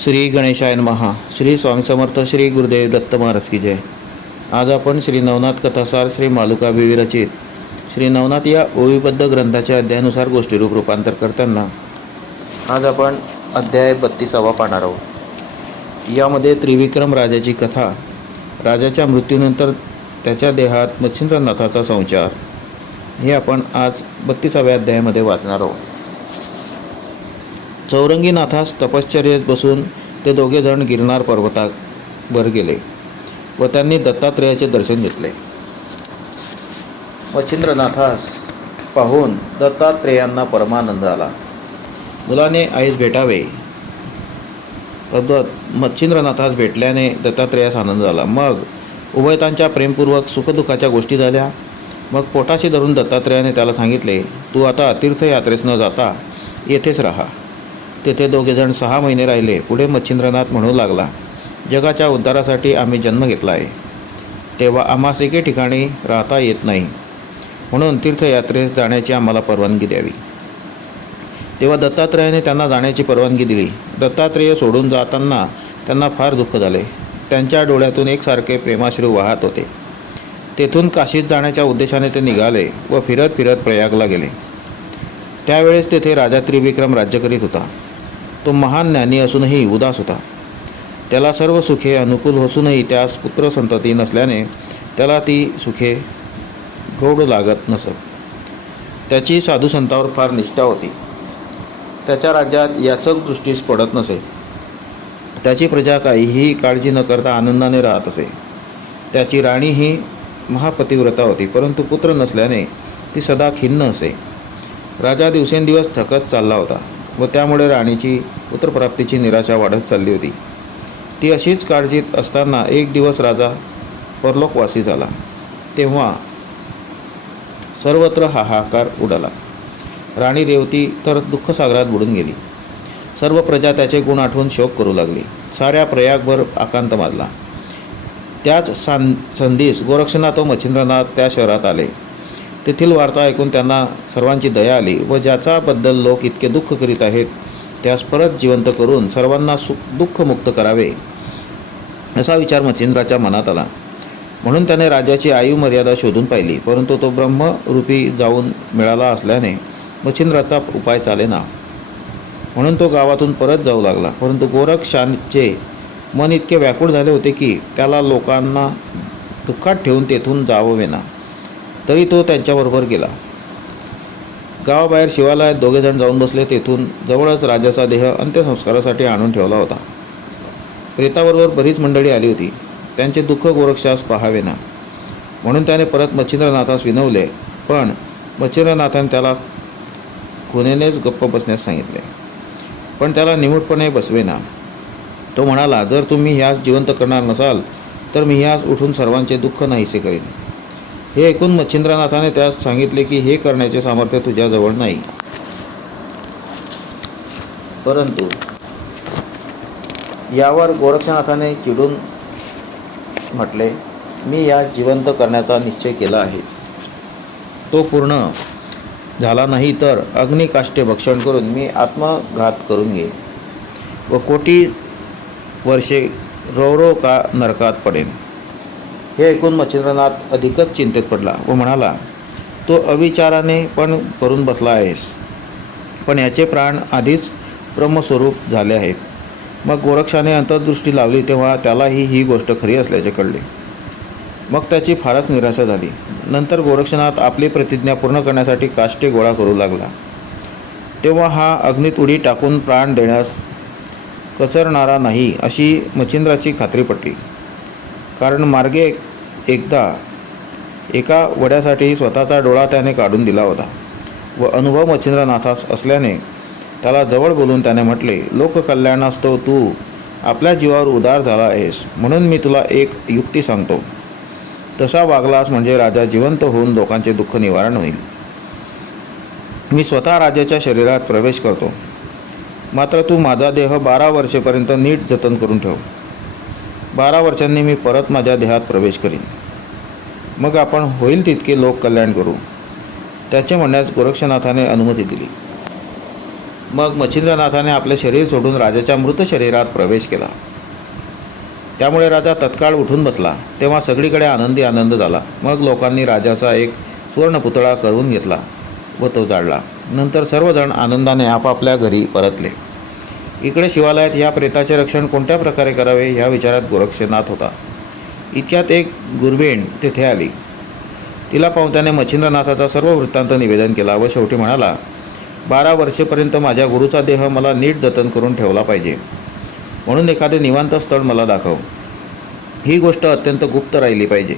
श्री गणेशाय महा श्री स्वामी समर्थ श्री गुरुदेव दत्त महाराज की जय. आज आपण श्री नवनाथ कथासार श्री मालुका विविरचित श्री नवनाथ या ओविबद्ध ग्रंथाच्या अध्यायानुसार गोष्टीरूप रूपांतर करताना आज आपण अध्याय बत्तीसावा पाहणार आहोत. यामध्ये त्रिविक्रम राजाची कथा राजाच्या मृत्यूनंतर त्याच्या देहात मच्छिंद्रनाथाचा संचार हे आपण आज बत्तीसाव्या अध्यायामध्ये वाचणार आहोत. चौरंगीनाथास तपश्चर्येत बसून ते दोघेजण गिरनार पर्वतावर गेले व त्यांनी दत्तात्रेयाचे दर्शन घेतले. मच्छिंद्रनाथास पाहून दत्तात्रेयांना परमानंद आला. मुलाने आईस भेटावे. तद्वत मच्छिंद्रनाथास भेटल्याने दत्तात्रेयास आनंद झाला. मग उभयतांच्या प्रेमपूर्वक सुखदुःखाच्या गोष्टी झाल्या. मग पोटाशी धरून दत्तात्रेयाने त्याला सांगितले तू आता तीर्थयात्रेस न जाता येथेच राहा. तेथे दोघेजण सहा महिने राहिले. पुढे मच्छिंद्रनाथ म्हणू लागला जगाच्या उद्धारासाठी आम्ही जन्म घेतला आहे तेव्हा आम्हास एके ठिकाणी राहता येत नाही. म्हणून तीर्थयात्रेस जाण्याची आम्हाला परवानगी द्यावी. तेव्हा दत्तात्रेयाने त्यांना जाण्याची परवानगी दिली. दत्तात्रेय सोडून जाताना त्यांना फार दुःख झाले. त्यांच्या डोळ्यातून एकसारखे प्रेमाश्रू वाहत होते. तेथून काशीत जाण्याच्या उद्देशाने ते निघाले व फिरत फिरत प्रयागला गेले. त्यावेळेस तेथे राजा त्रिविक्रम राज्य करीत होता. तो महान ज्ञानी असूनही उदास होता. त्याला सर्व सुखे अनुकूल असूनही त्यास पुत्र संतती नसल्याने त्याला ती सुखे गोड लागत नसत त्याची साधूसंतावर फार निष्ठा होती. त्याच्या राज्यात याचक दृष्टीस पडत नसे. त्याची प्रजा काहीही काळजी न करता आनंदाने राहत असे. त्याची राणी ही महापतिव्रता होती परंतु पुत्र नसल्याने ती सदा खिन्न असे. राजा दिवसेंदिवस थकत चालला होता. व त्यामुळे राणीची पुत्रप्राप्तीची निराशा वाढत चालली होती. ती अशीच काळजीत असताना एक दिवस राजा परलोकवासी झाला. तेव्हा सर्वत्र हाहाकार उडाला. राणी रेवती तर दुःखसागरात बुडून गेली. सर्व प्रजा त्याचे गुण आठवून शोक करू लागली. साऱ्या प्रयागभर आकांत माजला. त्याच सां संधीस गोरक्षनाथ व मच्छिंद्रनाथ त्या शहरात आले. तेथील वार्ता ऐकून त्यांना सर्वांची दया आली व ज्याच्याबद्दल लोक इतके दुःख करीत आहेत त्यास परत जिवंत करून सर्वांना सुख दुःखमुक्त करावे असा विचार मच्छिंद्राच्या मनात आला. म्हणून त्याने राजाची आयु मर्यादा शोधून पाहिली परंतु तो ब्रह्मरूपी जाऊन मिळाला असल्याने मच्छिंद्राचा उपाय चालेना. म्हणून तो गावातून परत जाऊ लागला परंतु गोरक्षांचे मन इतके व्याकुळ झाले होते की त्याला लोकांना दुःखात ठेवून तेथून जाववेना तरी तो त्यांच्याबरोबर गेला. गावाबाहेर शिवालयात दोघेजण जाऊन बसले तेथून जवळच राजाचा देह अंत्यसंस्कारासाठी आणून ठेवला होता. प्रेताबरोबर बरीच मंडळी आली होती. त्यांचे दुःख गोरक्षास पाहावेना म्हणून त्याने परत मच्छिंद्रनाथास विनवले पण मच्छिंद्रनाथाने त्याला खुनेनेच गप्प बसण्यास सांगितले. पण त्याला निमूटपणे बसवेना तो म्हणाला जर तुम्ही ह्यास जिवंत करणार नसाल तर मी ह्यास उठून सर्वांचे दुःख नाहीसे करीन. हे ऐकून मच्छिंद्रनाथाने त्यास सांगितले की हे करण्याचे सामर्थ्य तुझ्याजवळ नाही. परंतु यावर गोरक्षनाथाने चिडून म्हटले मी या जिवंत करण्याचा निश्चय केला आहे. तो पूर्ण झाला नाही तर अग्निकाष्टे भक्षण करून मी आत्मघात करून घेईन व कोटी वर्षे रौरव का नरकात पडेन. हे ऐकून मच्छिंद्रनाथ अधिकच चिंतेत पडला व म्हणाला तो अविचाराने पण करून बसला आहेस. पण याचे प्राण आधीच ब्रह्मस्वरूप झाले आहेत. मग गोरक्षाने अंतर्दृष्टी लावली तेव्हा त्यालाही ही गोष्ट खरी असल्याचे कळले. मग त्याची फारच निराशा झाली. नंतर गोरक्षनाथ आपली प्रतिज्ञा पूर्ण करण्यासाठी काष्टे गोळा करू लागला. तेव्हा हा अग्नीत उडी टाकून प्राण देण्यास कचरणारा नाही अशी मच्छिंद्राची खात्री पटली. कारण मार्गे एकदा एका वड्यासाठी स्वतःचा डोळा त्याने काढून दिला होता व अनुभव मच्छिंद्रनाथास असल्याने त्याला जवळ बोलून त्याने म्हटले लोककल्याणास्तव तू आपल्या जीवावर उदार झाला आहेस म्हणून मी तुला एक युक्ती सांगतो. तसा वागलास म्हणजे राजा जिवंत होऊन लोकांचे दुःख निवारण होईल. मी स्वतः राजाच्या शरीरात प्रवेश करतो. मात्र तू माझा देह बारा वर्षेपर्यंत नीट जतन करून ठेव. बारा वर्षांनी मी परत माझ्या देहात प्रवेश करीन. मग आपण होईल तितके लोक कल्याण करू. त्याचे म्हणण्यास गोरक्षनाथाने अनुमती दिली. मग मच्छिंद्रनाथाने आपले शरीर सोडून राजाच्या मृत शरीरात प्रवेश केला. त्यामुळे राजा तत्काळ उठून बसला. तेव्हा सगळीकडे आनंदी आनंद झाला. मग लोकांनी राजाचा एक सुवर्णपुतळा करून घेतला व तो जाळला. नंतर सर्वजण आनंदाने आपापल्या घरी परतले. इकडे शिवालयात या प्रेताचे रक्षण कोणत्या प्रकारे करावे ह्या विचारात गोरक्षनाथ होता. इतक्यात एक गुरवेण तेथे आली. तिला पाहून त्याने मच्छिंद्रनाथाचा सर्व वृत्तांत निवेदन केला व शेवटी म्हणाला बारा वर्षेपर्यंत माझ्या गुरुचा देह मला नीट जतन करून ठेवला पाहिजे. म्हणून एखादे निवांत स्थळ मला दाखव. ही गोष्ट अत्यंत गुप्त राहिली पाहिजे.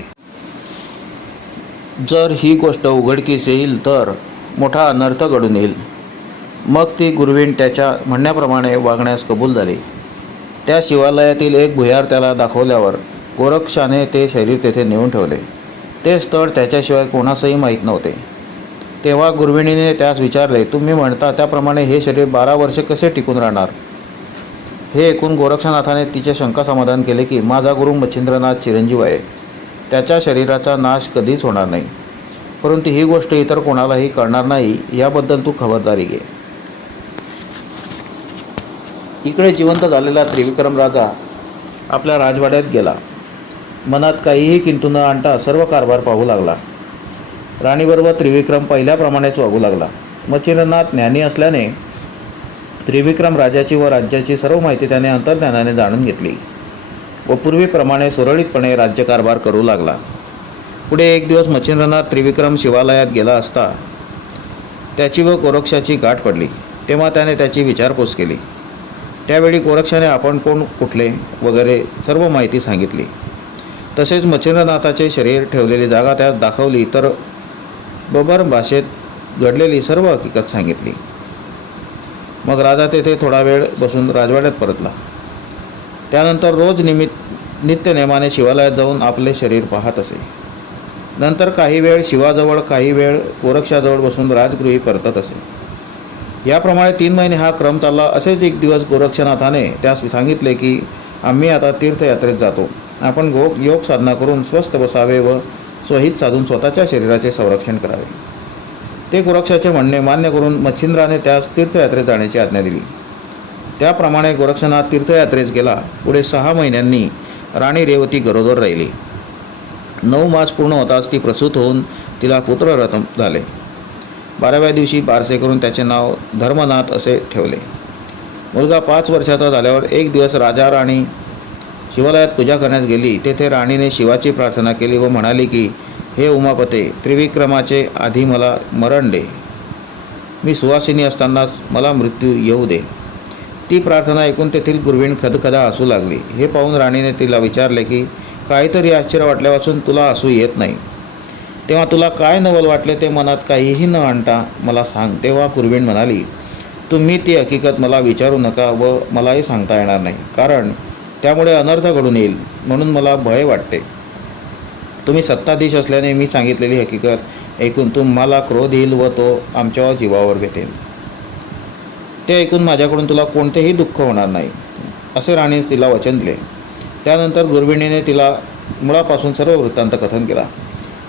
जर ही गोष्ट उघडकीस येईल तर मोठा अनर्थ घडून येईल. मग ती गुरवीण त्याच्या म्हणण्याप्रमाणे वागण्यास कबूल झाली. त्या शिवालयातील एक भुयार त्याला दाखवल्यावर गोरक्षाने ते शरीर तेथे नेऊन ठेवले. ते स्थळ त्याच्याशिवाय कोणासही माहीत नव्हते. तेव्हा गुरविणीने त्यास विचारले तुम्ही म्हणता त्याप्रमाणे हे शरीर बारा वर्षे कसे टिकून राहणार? हे ऐकून गोरक्षनाथाने तिचे शंका समाधान केले की माझा गुरु मच्छिंद्रनाथ चिरंजीव आहे. त्याच्या शरीराचा नाश कधीच होणार नाही. परंतु ही गोष्ट इतर कोणालाही कळणार नाही याबद्दल तू खबरदारी घे. इकडे जिवंत झालेला त्रिविक्रम राजा आपल्या राजवाड्यात गेला. मनात काहीही किंतू न आणता सर्व कारभार पाहू लागला. राणीबरोबर त्रिविक्रम पहिल्याप्रमाणेच वागू लागला. मच्छिंद्रनाथ ज्ञानी असल्याने त्रिविक्रम राजाची व राज्याची सर्व माहिती त्याने अंतर्ज्ञानाने जाणून घेतली व पूर्वीप्रमाणे सुरळीतपणे राज्यकारभार करू लागला. पुढे एक दिवस मच्छिंद्रनाथ त्रिविक्रम शिवालयात गेला असता त्याची व गोरक्षाची गाठ पडली. तेव्हा त्याने त्याची विचारपूस केली. त्यावेळी गोरक्षाने आपण कोण कुठले वगैरे सर्व माहिती सांगितली. तसेच मच्छिंद्रनाथाचे शरीर ठेवलेली जागा त्यात दाखवली तर बबर भाषेत घडलेली सर्व हकीकत सांगितली. मग राजा तेथे थोडा वेळ बसून राजवाड्यात परतला. त्यानंतर रोज निमित्त नित्यनेमाने शिवालयात जाऊन आपले शरीर पाहत असे. नंतर काही वेळ शिवाजवळ काही वेळ गोरक्षाजवळ बसून राजगृही परतत असे. याप्रमाणे तीन महिने हा क्रम चालला असेच एक दिवस गोरक्षनाथाने त्यास सांगितले की आम्ही आता तीर्थयात्रेत जातो. आपण गो योग साधना करून स्वस्थ बसावे व स्वहित साधून स्वतःच्या शरीराचे संरक्षण करावे. ते गोरक्षाचे म्हणणे मान्य करून मच्छिंद्राने त्यास तीर्थयात्रेत जाण्याची आज्ञा दिली. त्याप्रमाणे गोरक्षनाथ तीर्थयात्रेस गेला. पुढे सहा महिन्यांनी राणी रेवती गरोदर राहिली. नऊ मास पूर्ण होताच ती प्रसूत होऊन तिला पुत्ररत्न झाले. बाराव्या दिवशी बारसे करून त्याचे नाव धर्मनाथ असे ठेवले. मुलगा पाच वर्षाचा झाल्यावर एक दिवस राजा राणी शिवालयात पूजा करण्यास गेली. तेथे राणीने शिवाची प्रार्थना केली व म्हणाली की हे उमापते त्रिविक्रमाचे आधी मला मरण दे. मी सुवासिनी असतानाच मला मृत्यू येऊ दे. ती प्रार्थना ऐकून तेथील गुरवीण खदखदा हसू लागली. हे पाहून राणीने तिला विचारले की काहीतरी आश्चर्य वाटल्यापासून तुला हसू येत नाही. तेव्हा तुला काय नवल वाटले ते मनात काहीही न आणता मला सांग. तेव्हा कुर्वीण म्हणाली तुम्ही ती हकीकत मला विचारू नका व मलाही सांगता येणार नाही. कारण त्यामुळे अनर्थ घडून येईल म्हणून मला भय वाटते. तुम्ही सत्ताधीश असल्याने मी सांगितलेली हकीकत ऐकून तुम्हाला क्रोध येईल व तो आमच्या जीवावर भेटेल. ते ऐकून माझ्याकडून तुला कोणतेही दुःख होणार नाही. असे राणीने तिला वचन दिले. त्यानंतर गुरविणीने तिला मुळापासून सर्व वृत्तांत कथन केला.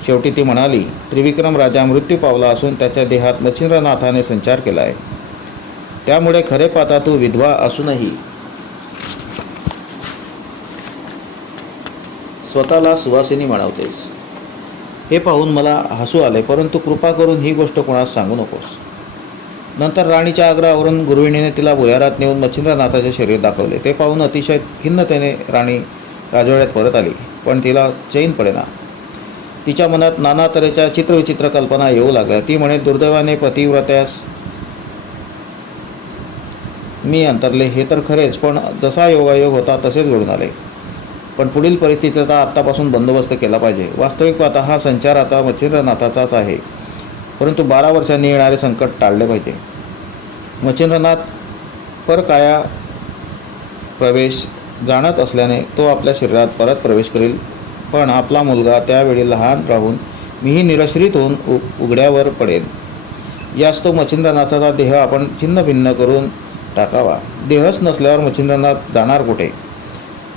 शेवटी ती म्हणाली त्रिविक्रम राजा मृत्यू पावला असून त्याच्या देहात मच्छिंद्रनाथाने संचार केला आहे त्यामुळे खरे पाहता तू विधवा असूनही स्वतःला सुवासिनी म्हणवतेस. हे पाहून मला हसू आले परंतु कृपा करून ही गोष्ट कोणास सांगू नकोस. नंतर राणीच्या आग्रहावरून गुरुविणीने तिला भुयारात नेऊन मच्छिंद्रनाथाचे शरीर दाखवले. ते पाहून अतिशय खिन्नतेने राणी राजवाड्यात परत आली पण तिला चैन पडेना. तिच्या मनात नाना तऱ्हेच्या चित्रविचित्र कल्पना येऊ लागल्या. ती म्हणे दुर्दैवाने पतिव्रत्यास मी अंतरले. हे तर खरेच पण जसा योगायोग होता तसेच घडून आले. पण पुढील परिस्थितीचा आत्तापासून बंदोबस्त केला पाहिजे. वास्तविक पाहता हा संचार आता मच्छिंद्रनाथाचाच आहे. परंतु बारा वर्षांनी येणारे संकट टाळले पाहिजे. मच्छिंद्रनाथ परकाया प्रवेश जाणत असल्याने तो आपल्या शरीरात परत प्रवेश करेल. पण आपला मुलगा त्यावेळी लहान राहून मीही निरश्रित होऊन उ उघड्यावर पडेल. यास तो मच्छिंद्रनाथाचा देह आपण छिन्न भिन्न करून टाकावा. देहच नसल्यावर मच्छिंद्रनाथ जाणार कुठे?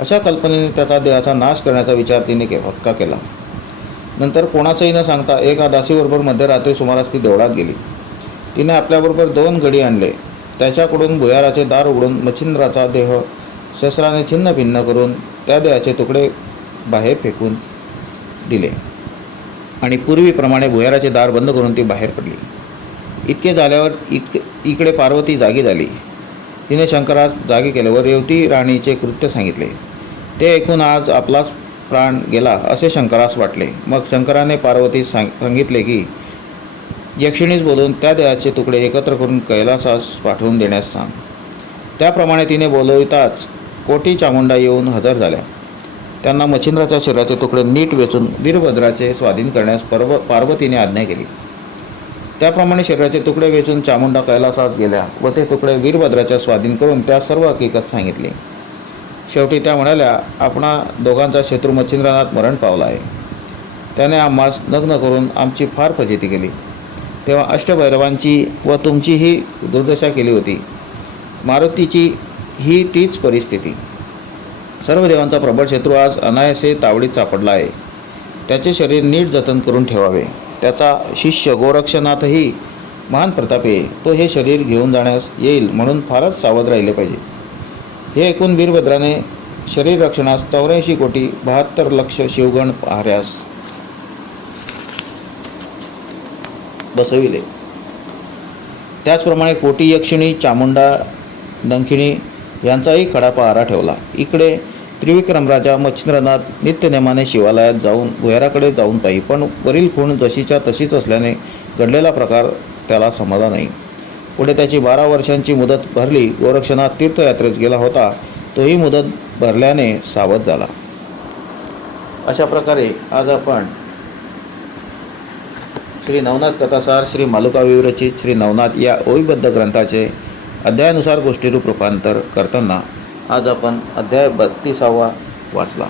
अशा कल्पनेने त्याचा देहाचा नाश करण्याचा विचार तिने के हक्का केला. नंतर कोणाचंही न सांगता एका दासीबरोबर मध्यरात्री सुमारास ती देवळात गेली. तिने आपल्याबरोबर दोन गडी आणले. त्याच्याकडून भुयाराचे दार उघडून मच्छिंद्राचा देह शस्त्राने छिन्न भिन्न करून त्या देहाचे तुकडे बाहेर फेकून दिले. आणि पूर्वीप्रमाणे भुयाराचे दार बंद करून ती बाहेर पडली. इतके झाल्यावर इक इकडे पार्वती जागी झाली. तिने शंकरास जागे केल्यावर रेवती राणीचे कृत्य सांगितले. ते ऐकून आज आपलाच प्राण गेला असे शंकरास वाटले. मग शंकराने पार्वतीस सांग सांगितले की यक्षिणीस बोलून त्या देहाचे तुकडे एकत्र करून कैलासास पाठवून देण्यास सांग. त्याप्रमाणे तिने बोलविताच कोटी चामुंडा येऊन हजर झाल्या. त्यांना मच्छिंद्राच्या शरीराचे तुकडे नीट वेचून वीरभद्राचे स्वाधीन करण्यास पर्व पार्वतीने आज्ञा केली. त्याप्रमाणे शरीराचे तुकडे वेचून चामुंडा कैलासात गेल्या व ते तुकडे वीरभद्राच्या स्वाधीन करून त्या सर्व हकीकत सांगितली. शेवटी त्या म्हणाल्या आपणा दोघांचा शत्रू मच्छिंद्रनाथ मरण पावला आहे. त्याने आम्हास नग्न करून आमची फार फजिती केली. तेव्हा अष्टभैरवांची व तुमचीही दुर्दशा केली होती. मारुतीची ही तीच परिस्थिती. सर्व देवांचा प्रबळ शत्रू आज अनायसे तावडीत सापडला आहे. त्याचे शरीर नीट जतन करून ठेवावे. त्याचा शिष्य गोरक्षनाथही महान प्रतापी आहे. तो हे शरीर घेऊन जाण्यास येईल म्हणून फारच सावध राहिले पाहिजे. हे ऐकून वीरभद्राने शरीर रक्षणास चौऱ्याऐंशी कोटी बहात्तर लक्ष शिवगण पहाऱ्यास बसविले. त्याचप्रमाणे कोटी यक्षिणी चामुंडा डंखिणी यांचाही खडा पहारा ठेवला. इकडे त्रिविक्रम राजा मच्छिंद्रनाथ नित्यनेमाने शिवालयात जाऊन भुयाराकडे जाऊन पाही पण वरील खूण जशीच्या तशीच असल्याने घडलेला प्रकार त्याला समजला नाही. पुढे त्याची बारा वर्षांची मुदत भरली गोरक्षनाथ तीर्थयात्रेस गेला होता तोही मुदत भरल्याने सावध झाला. अशा प्रकारे आज आपण श्री नवनाथ कथासार श्री मालुका विरचित श्री नवनाथ या ओईबद्ध ग्रंथाचे अध्यायानुसार गोष्टीरूप रूपांतर करताना आज आपण अध्याय बत्तीसावा वाचला.